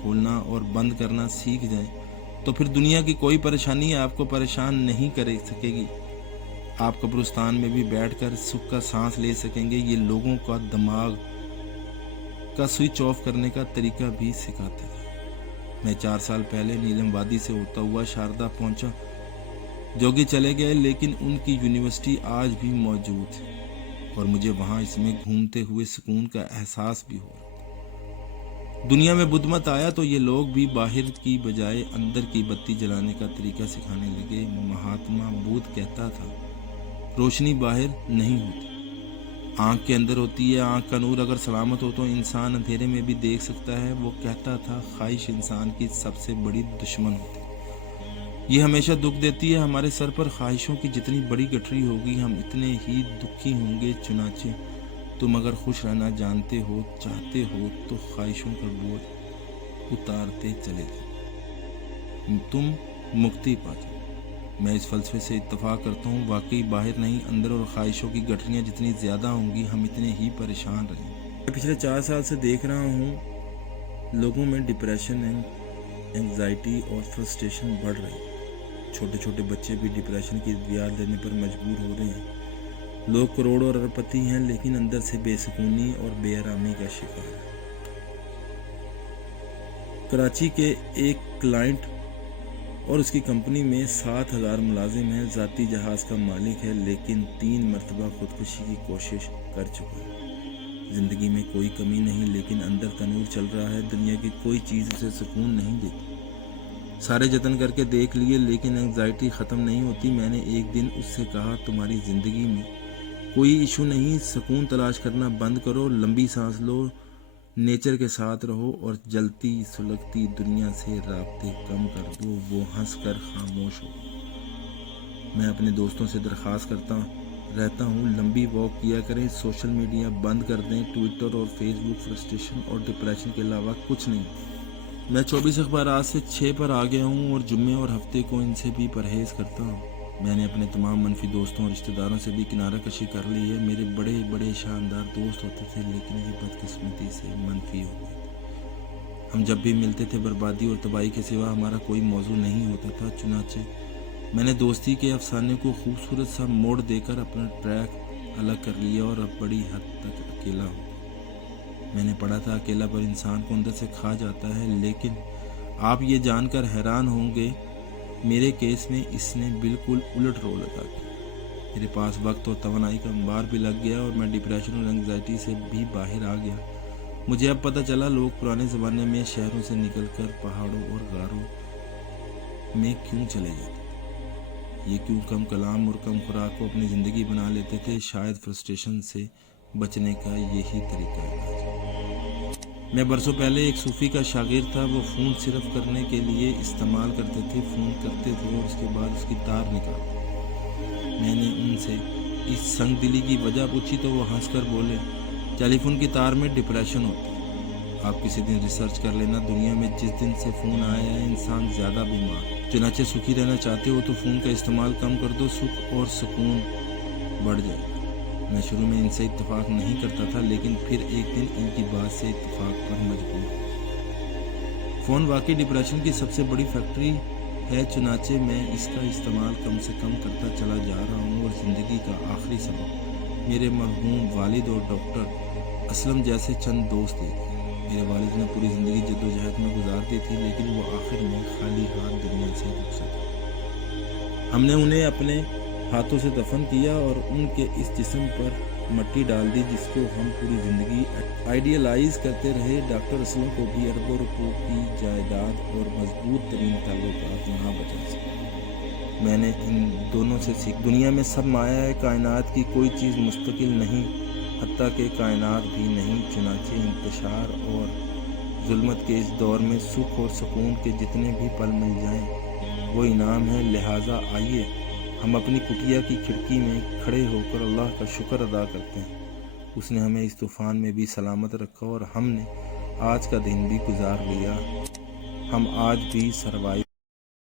کھولنا اور بند کرنا سیکھ جائیں تو پھر دنیا کی کوئی پریشانی آپ کو پریشان نہیں کر سکے گی۔ آپ قبرستان میں بھی بیٹھ کر سکھ کا سانس لے سکیں گے۔ یہ لوگوں کا دماغ کا سوئچ آف کرنے کا طریقہ بھی سکھاتا ہے۔ میں 4 سال پہلے نیلم وادی سے ہوتا ہوا شاردا پہنچا۔ جوگی چلے گئے لیکن ان کی یونیورسٹی آج بھی موجود ہے اور مجھے وہاں اس میں گھومتے ہوئے سکون کا احساس بھی ہو رہا ہے۔ دنیا میں بدھ مت آیا تو یہ لوگ بھی باہر کی بجائے اندر کی بتی جلانے کا طریقہ سکھانے لگے۔ مہاتما بدھ کہتا تھا روشنی باہر نہیں ہوتی، آنکھ کے اندر ہوتی ہے۔ آنکھ کا نور اگر سلامت ہو تو انسان اندھیرے میں بھی دیکھ سکتا ہے۔ وہ کہتا تھا خواہش انسان کی سب سے بڑی دشمن ہوتی ہے، یہ ہمیشہ دکھ دیتی ہے۔ ہمارے سر پر خواہشوں کی جتنی بڑی گٹھری ہوگی ہم اتنے ہی دکھی ہوں گے۔ چنانچہ تم اگر خوش رہنا جانتے ہو، چاہتے ہو تو خواہشوں کا بوجھ اتارتے چلے جاؤ، تم مکتی پا جاؤ۔ میں اس فلسفے سے اتفاق کرتا ہوں، واقعی باہر نہیں اندر، اور خواہشوں کی گٹھریاں جتنی زیادہ ہوں گی ہم اتنے ہی پریشان رہیں گے۔ میں پچھلے 4 سال سے دیکھ رہا ہوں لوگوں میں ڈپریشن، اینگزائٹی اور فرسٹریشن بڑھ رہی ہے۔ چھوٹے چھوٹے بچے بھی ڈپریشن کی ادویات لینے پر مجبور ہو رہے ہیں۔ لوگ کروڑوں اور اربپتی ہیں لیکن اندر سے بے سکونی اور بے آرامی کا شکار ہیں۔ کراچی کے ایک کلائنٹ اور اس کی کمپنی میں 7,000 ملازم ہیں، ذاتی جہاز کا مالک ہے لیکن 3 مرتبہ خودکشی کی کوشش کر چکا ہے۔ زندگی میں کوئی کمی نہیں لیکن اندر تنور چل رہا ہے۔ دنیا کی کوئی چیز اسے سکون نہیں دیتی، سارے جتن کر کے دیکھ لیے لیکن اینگزائٹی ختم نہیں ہوتی۔ میں نے ایک دن اس سے کہا تمہاری زندگی میں کوئی ایشو نہیں، سکون تلاش کرنا بند کرو، لمبی سانس لو، نیچر کے ساتھ رہو اور جلتی سلگتی دنیا سے رابطے کم کر دو۔ وہ ہنس کر خاموش ہو گیا۔ میں اپنے دوستوں سے درخواست کرتا رہتا ہوں لمبی واک کیا کریں، سوشل میڈیا بند کر دیں، ٹویٹر اور فیس بک فرسٹریشن اور ڈپریشن کے علاوہ کچھ نہیں۔ میں 24 اخبارات سے 6 پر آ گیا ہوں اور جمعے اور ہفتے کو ان سے بھی پرہیز کرتا ہوں۔ میں نے اپنے تمام منفی دوستوں اور رشتہ داروں سے بھی کنارہ کشی کر لی ہے۔ میرے بڑے بڑے شاندار دوست ہوتے تھے لیکن یہ بدقسمتی سے منفی ہو گئے تھے۔ ہم جب بھی ملتے تھے بربادی اور تباہی کے سوا ہمارا کوئی موضوع نہیں ہوتا تھا۔ چنانچہ میں نے دوستی کے افسانے کو خوبصورت سا موڑ دے کر اپنا ٹریک الگ کر لیا اور اب بڑی حد تک اکیلا ہو گیا۔ میں نے پڑھا تھا اکیلا پر انسان کو اندر سے کھا جاتا ہے، لیکن آپ یہ جان کر حیران ہوں گے میرے کیس میں اس نے بالکل الٹ رول ادا کیا۔ میرے پاس وقت اور توانائی کا انبار بھی لگ گیا اور میں ڈپریشن اور اینگزائٹی سے بھی باہر آ گیا۔ مجھے اب پتہ چلا لوگ پرانے زمانے میں شہروں سے نکل کر پہاڑوں اور غاروں میں کیوں چلے جاتے تھے، یہ کیوں کم کلام اور کم خوراک کو اپنی زندگی بنا لیتے تھے۔ شاید فرسٹریشن سے بچنے کا یہی طریقہ ہے۔ میں برسوں پہلے ایک صوفی کا شاگرد تھا۔ وہ فون صرف کرنے کے لیے استعمال کرتے تھے، فون کرتے تھے اور اس کے بعد اس کی تار نکالتے۔ میں نے ان سے اس سنگ دلی کی وجہ پوچھی تو وہ ہنس کر بولے ٹیلی فون کی تار میں ڈپریشن ہوتا ہے۔ آپ کسی دن ریسرچ کر لینا، دنیا میں جس دن سے فون آیا ہے انسان زیادہ بیمار ہے۔ چنانچہ سکھی رہنا چاہتے ہو تو فون کا استعمال کم کر دو، سکھ اور سکون بڑھ جائے گا۔ میں شروع میں ان سے اتفاق نہیں کرتا تھا لیکن پھر ایک دن ان کی بات سے اتفاق پر مجبور ہوا۔ فون واقعی ڈپریشن کی سب سے بڑی فیکٹری ہے، چنانچہ میں اس کا استعمال کم سے کم کرتا چلا جا رہا ہوں۔ اور زندگی کا آخری سبق میرے مرحوم والد اور ڈاکٹر اسلم جیسے چند دوست دیتے ہیں۔ میرے والد نے پوری زندگی جدوجہد میں گزار دی تھی لیکن وہ آخر میں خالی ہاتھ دنیا سے رخصت ہوئے۔ ہم نے انہیں اپنے ہاتھوں سے دفن کیا اور ان کے اس جسم پر مٹی ڈال دی جس کو ہم پوری زندگی آئیڈیلائز کرتے رہے۔ ڈاکٹر اسلم کو بھی اربوں روپوں کی جائیداد اور مضبوط ترین تعلقات نہ بچا سکے۔ میں نے ان دونوں سے سیکھ دنیا میں سب مایا ہے، کائنات کی کوئی چیز مستقل نہیں، حتیٰ کہ کائنات بھی نہیں۔ چنانچہ انتشار اور ظلمت کے اس دور میں سکھ اور سکون کے جتنے بھی پل مل جائیں وہ انعام ہے۔ لہٰذا آئیے ہم اپنی کٹیا کی کھڑکی میں کھڑے ہو کر اللہ کا شکر ادا کرتے ہیں، اس نے ہمیں اس طوفان میں بھی سلامت رکھا اور ہم نے آج کا دن بھی گزار لیا، ہم آج بھی سروائیو